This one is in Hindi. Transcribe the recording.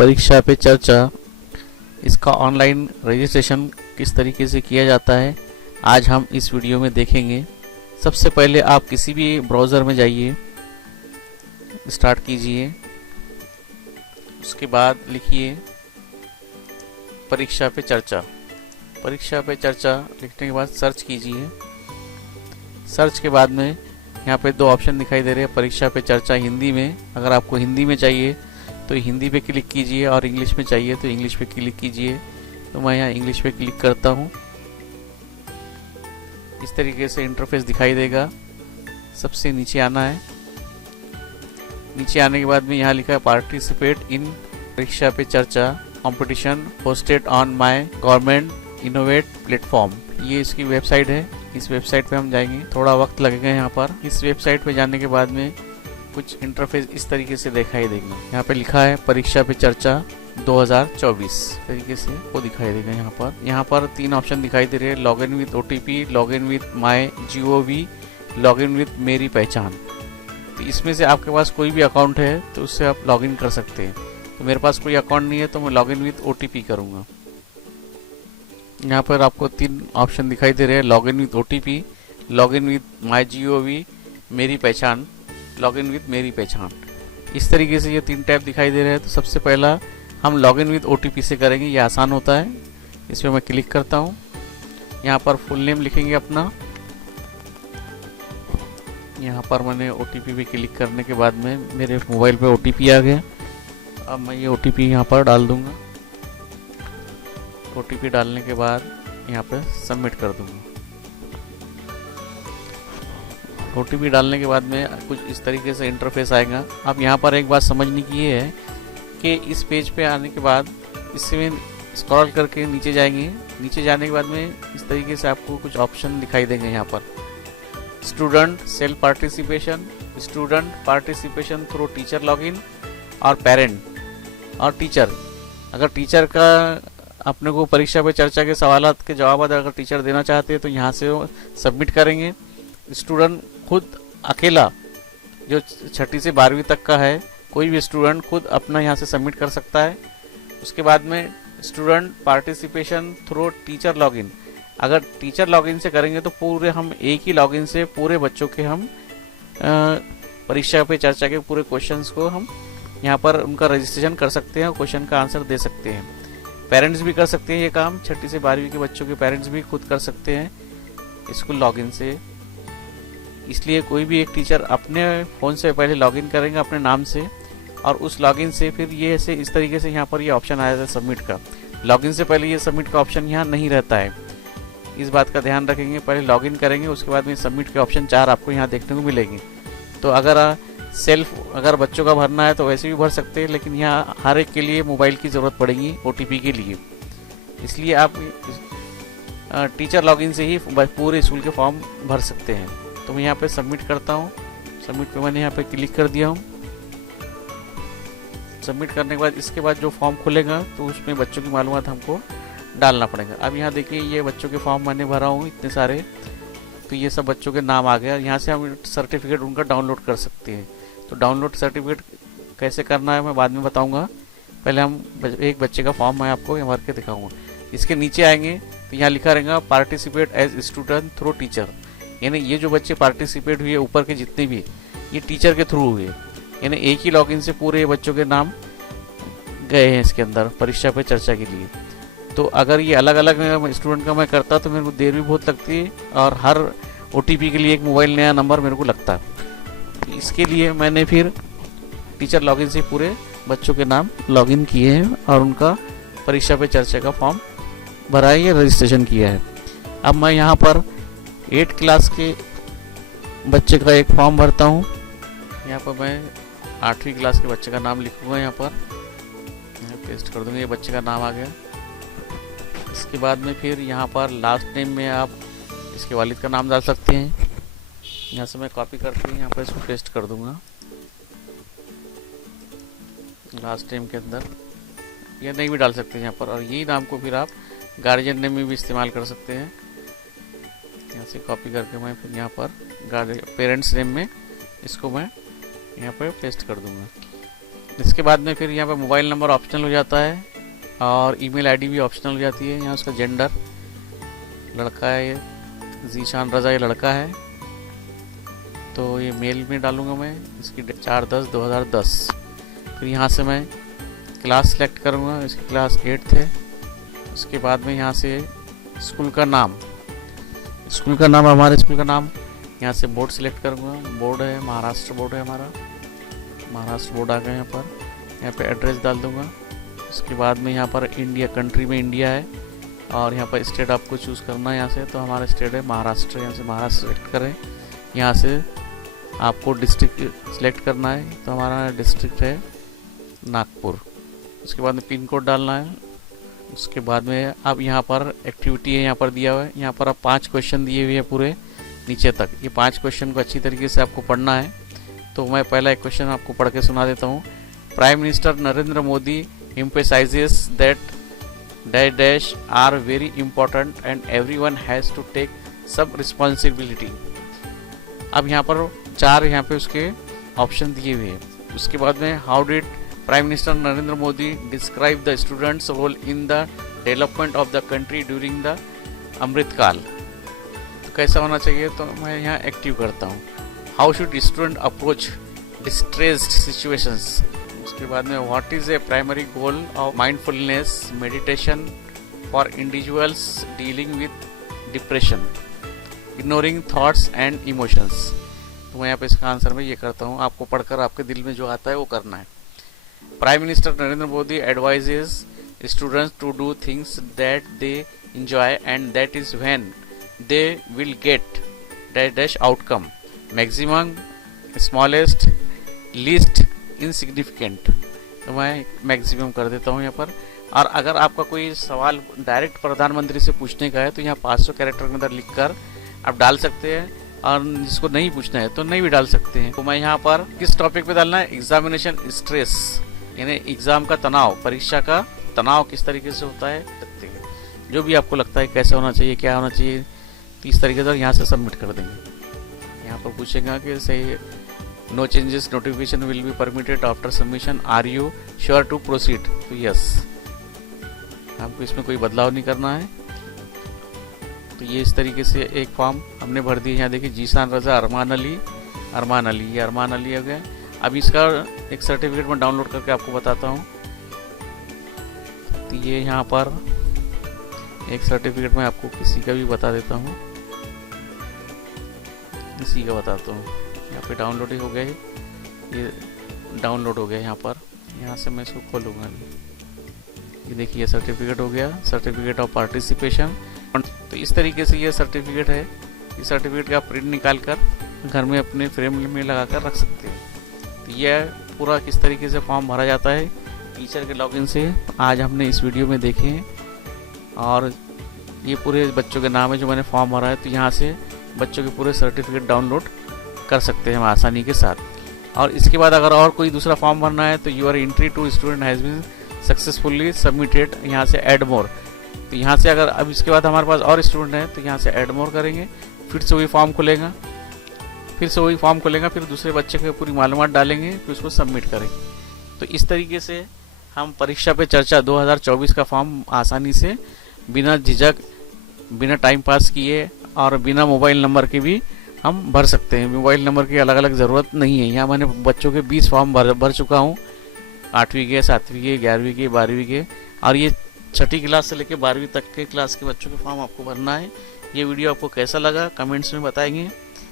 परीक्षा पे चर्चा, इसका ऑनलाइन रजिस्ट्रेशन किस तरीके से किया जाता है आज हम इस वीडियो में देखेंगे। सबसे पहले आप किसी भी ब्राउज़र में जाइए, स्टार्ट कीजिए, उसके बाद लिखिए परीक्षा पे चर्चा। परीक्षा पे चर्चा लिखने के बाद सर्च कीजिए। सर्च के बाद में यहाँ पे दो ऑप्शन दिखाई दे रहे हैं, परीक्षा पे चर्चा हिंदी में। अगर आपको हिंदी में चाहिए तो हिंदी पे क्लिक कीजिए और इंग्लिश में चाहिए तो इंग्लिश पे क्लिक कीजिए। तो मैं यहाँ इंग्लिश पे क्लिक करता हूँ। इस तरीके से इंटरफेस दिखाई देगा। सबसे नीचे आना है। नीचे आने के बाद में यहाँ लिखा है पार्टिसिपेट इन परीक्षा पे चर्चा competition hosted on my government innovate platform. ये इसकी वेबसाइट है। इस वेबसाइट पे हम जाएंगे, थोड़ा वक्त लगेगा यहाँ पर। इस वेबसाइट पे जाने के बाद में कुछ इंटरफेस इस तरीके से दिखाई देगा। यहाँ पे लिखा है परीक्षा पे चर्चा 2024 तरीके से वो दिखाई देगा। यहाँ पर तीन ऑप्शन दिखाई दे रहे हैं, log in with OTP, log in with my GOV, log in with मेरी पहचान। तो इसमें से आपके पास कोई भी अकाउंट है तो उससे आप लॉग इन कर सकते हैं। तो मेरे पास कोई अकाउंट नहीं है तो मैं लॉग इन विद OTP करूँगा। यहाँ पर आपको तीन ऑप्शन दिखाई दे रहे हैं, log in with OTP, log in with my GOV, मेरी पहचान, लॉग इन विद मेरी पहचान। इस तरीके से ये तीन टैब दिखाई दे रहे हैं। तो सबसे पहला हम लॉग इन विद OTP से करेंगे, ये आसान होता है। इस पर मैं क्लिक करता हूँ। यहाँ पर फुल नेम लिखेंगे अपना। यहाँ पर मैंने OTP पे क्लिक करने के बाद में मेरे मोबाइल पे OTP आ गया। अब मैं ये OTP यहाँ पर डाल दूँगा। OTP डालने के बाद यहाँ पे सबमिट कर दूँगा। OTP डालने के बाद में कुछ इस तरीके से इंटरफेस आएगा। अब यहाँ पर एक बात समझने की ये है कि इस पेज पे आने के बाद इसमें स्क्रॉल करके नीचे जाएंगे। नीचे जाने के बाद में इस तरीके से आपको कुछ ऑप्शन दिखाई देंगे। यहाँ पर student self participation, student participation through teacher login और पेरेंट और टीचर। अगर टीचर का अपने को परीक्षा पे चर्चा के सवालात के जवाब अगर टीचर देना चाहते हैं तो यहाँ से वो सबमिट करेंगे। स्टूडेंट खुद अकेला जो 6ठी से 12वीं तक का है, कोई भी स्टूडेंट खुद अपना यहाँ से सबमिट कर सकता है। उसके बाद में student participation through teacher login. अगर टीचर लॉगिन से करेंगे तो पूरे हम एक ही लॉगिन से पूरे बच्चों के हम परीक्षा पे चर्चा के पूरे क्वेश्चंस को हम यहाँ पर उनका रजिस्ट्रेशन कर सकते हैं और क्वेश्चन का आंसर दे सकते हैं। पेरेंट्स भी कर सकते हैं ये काम, 6ठी से 12वीं के बच्चों के पेरेंट्स भी खुद कर सकते हैं स्कूल लॉगिन से। इसलिए कोई भी एक टीचर अपने फ़ोन से पहले लॉगिन करेंगे अपने नाम से और उस लॉगिन से फिर ये ऐसे इस तरीके से यहाँ पर ये ऑप्शन आया था सबमिट का। लॉगिन से पहले ये सबमिट का ऑप्शन यहाँ नहीं रहता है, इस बात का ध्यान रखेंगे। पहले लॉगिन करेंगे उसके बाद में सबमिट के ऑप्शन 4 आपको यहाँ देखने को मिलेंगे। तो अगर बच्चों का भरना है तो वैसे भी भर सकते हैं, लेकिन यहाँ हर एक के लिए मोबाइल की ज़रूरत पड़ेगी OTP के लिए। इसलिए आप टीचर लॉगिन से ही पूरे स्कूल के फॉर्म भर सकते हैं। तो मैं यहाँ पे सबमिट करता हूँ। सबमिट पे मैंने यहाँ पे क्लिक कर दिया हूँ। सबमिट करने के बाद इसके बाद जो फॉर्म खुलेगा तो उसमें बच्चों की मालूमात हमको डालना पड़ेगा। अब यहाँ देखिए ये बच्चों के फॉर्म मैंने भरा हूँ इतने सारे, तो ये सब बच्चों के नाम आ गया। यहाँ से हम सर्टिफिकेट उनका डाउनलोड कर सकते हैं। तो डाउनलोड सर्टिफिकेट कैसे करना है मैं बाद में बताऊँगा। पहले हम एक बच्चे का फॉर्म मैं आपको भर के दिखाऊँगा। इसके नीचे आएंगे तो यहाँ लिखा रहेगा participate as student through teacher, यानी ये जो बच्चे पार्टिसिपेट हुए ऊपर के जितने भी ये टीचर के थ्रू हुए, यानी एक ही लॉगिन से पूरे बच्चों के नाम गए हैं इसके अंदर परीक्षा पे चर्चा के लिए। तो अगर ये अलग अलग स्टूडेंट का मैं करता तो मेरे को देर भी बहुत लगती है और हर OTP के लिए एक मोबाइल नया नंबर मेरे को लगता है। इसके लिए मैंने फिर टीचर लॉगिन से पूरे बच्चों के नाम लॉगिन किए हैं और उनका परीक्षा पे चर्चा का फॉर्म भरा है या रजिस्ट्रेशन किया है। अब मैं यहाँ पर 8 क्लास के बच्चे का एक फॉर्म भरता हूँ। यहाँ पर मैं 8वीं क्लास के बच्चे का नाम लिखूँगा, यहाँ पर पेस्ट कर दूँगा। ये बच्चे का नाम आ गया। इसके बाद में फिर यहाँ पर लास्ट नेम में आप इसके वालिद का नाम डाल सकते हैं। यहाँ से मैं कॉपी करके यहाँ पर इसको पेस्ट कर दूँगा लास्ट नेम के अंदर। या नहीं भी डाल सकते हैं यहाँ पर, और यही नाम को फिर आप गार्जियन नेम में भी इस्तेमाल कर सकते हैं। यहाँ से कॉपी करके मैं फिर यहाँ पर पेरेंट्स नेम में इसको मैं यहाँ पर पेस्ट कर दूँगा। इसके बाद में फिर यहाँ पर मोबाइल नंबर ऑप्शनल हो जाता है और ईमेल आईडी भी ऑप्शनल हो जाती है। यहाँ उसका जेंडर लड़का है, ये जीशान रज़ा ये लड़का है, तो ये मेल में डालूंगा मैं। इसकी 4/10/2010। फिर यहाँ से मैं क्लास सेलेक्ट करूँगा, इसकी क्लास 8 है। उसके बाद में यहाँ से स्कूल का नाम, हमारे स्कूल का नाम यहाँ से बोर्ड सेलेक्ट करूँगा। बोर्ड है महाराष्ट्र बोर्ड है हमारा, महाराष्ट्र बोर्ड आ गया। यहाँ पे एड्रेस डाल दूँगा। उसके बाद में यहाँ पर इंडिया, कंट्री में इंडिया है और यहाँ पर स्टेट आपको चूज़ करना है। यहाँ से तो हमारा स्टेट है महाराष्ट्र, यहाँ से महाराष्ट्र सेलेक्ट करें। यहाँ से आपको डिस्ट्रिक्ट सेलेक्ट करना है, तो हमारा डिस्ट्रिक्ट है नागपुर। उसके बाद में पिन कोड डालना है। उसके बाद में अब यहाँ पर एक्टिविटी है, यहाँ पर दिया हुआ है। यहाँ पर अब 5 क्वेश्चन दिए हुए हैं पूरे नीचे तक। ये 5 क्वेश्चन को अच्छी तरीके से आपको पढ़ना है। तो मैं पहला एक क्वेश्चन आपको पढ़ के सुना देता हूँ। Prime minister Narendra Modi emphasizes that dash are very important and everyone has to take some responsibility। अब यहाँ पर 4 यहाँ पे उसके ऑप्शन दिए हुए हैं। उसके बाद में how did prime minister Narendra Modi describe the students role in the development of the country during the Amritkaal. तो कैसा होना चाहिए, तो मैं यहाँ एक्टिव करता हूँ। How should student approach distressed situations. उसके बाद में what is a primary goal of mindfulness meditation for individuals dealing with depression, ignoring thoughts and emotions. तो मैं यहाँ पे इसका आंसर में ये करता हूँ, आपको पढ़कर आपके दिल में जो आता है वो करना है। Prime minister Narendra Modi advises students to do things that they enjoy and that is when they will get dash outcome maximum smallest least insignificant। तो मैं मैक्सिमम कर देता हूँ यहाँ पर। और अगर आपका कोई सवाल डायरेक्ट प्रधानमंत्री से पूछने का है तो यहाँ 500 कैरेक्टर के अंदर लिखकर आप डाल सकते हैं, और जिसको नहीं पूछना है तो नहीं भी डाल सकते हैं। तो मैं यहाँ पर किस टॉपिक पे डालना है, एग्जामिनेशन स्ट्रेस, यानी एग्जाम का तनाव, परीक्षा का तनाव किस तरीके से होता है, जो भी आपको लगता है कैसे होना चाहिए, क्या होना चाहिए, तो इस तरीके से यहाँ से सबमिट कर देंगे। यहाँ पर पूछेगा कि सही no changes notification will be permitted after submission, are you sure to proceed. तो यस, आपको इसमें कोई बदलाव नहीं करना है। तो ये इस तरीके से एक फॉर्म हमने भर दी। यहाँ देखिए जीशान रज़ा अरमान अली, ये अरमान अली हो गया। अब इसका एक सर्टिफिकेट मैं डाउनलोड करके आपको बताता हूँ। तो ये यहाँ पर एक सर्टिफिकेट मैं आपको किसी का भी बता देता हूँ, इसी का बताता हूँ। यहाँ पे डाउनलोड ही हो गया, ये डाउनलोड हो गया यहाँ पर। यहाँ से मैं इसको खोलूँगा। ये देखिए सर्टिफिकेट हो गया, सर्टिफिकेट ऑफ पार्टिसिपेशन। तो इस तरीके से ये सर्टिफिकेट है। इस सर्टिफिकेट का प्रिंट निकाल कर घर में अपने फ्रेम में लगा कर रख सकते हैं। तो यह पूरा किस तरीके से फॉर्म भरा जाता है टीचर के लॉगिन से आज हमने इस वीडियो में देखे हैं। और ये पूरे बच्चों के नाम है जो मैंने फॉर्म भरा है। तो यहाँ से बच्चों के पूरे सर्टिफिकेट डाउनलोड कर सकते हैं हम आसानी के साथ। और इसके बाद अगर और कोई दूसरा फॉर्म भरना है तो your entry to student has been successfully submitted, यहाँ से ऐड मोर। तो यहाँ से अगर अब इसके बाद हमारे पास और स्टूडेंट हैं तो यहाँ से ऐड मोर करेंगे, फिर से वही फॉर्म खुलेगा, फिर दूसरे बच्चे की पूरी मालूमात डालेंगे, फिर उसको सबमिट करेंगे। तो इस तरीके से हम परीक्षा पे चर्चा 2024 का फॉर्म आसानी से बिना झिझक, बिना टाइम पास किए और बिना मोबाइल नंबर के भी हम भर सकते हैं। मोबाइल नंबर की अलग अलग ज़रूरत नहीं है। यहाँ मैंने बच्चों के 20 फॉर्म भर चुका हूँ, 8वीं के, 7वीं के, 11वीं के, 12वीं के, और ये 6ठी क्लास से लेकर 12वीं तक के क्लास के बच्चों के फॉर्म आपको भरना है। ये वीडियो आपको कैसा लगा कमेंट्स में बताएंगे।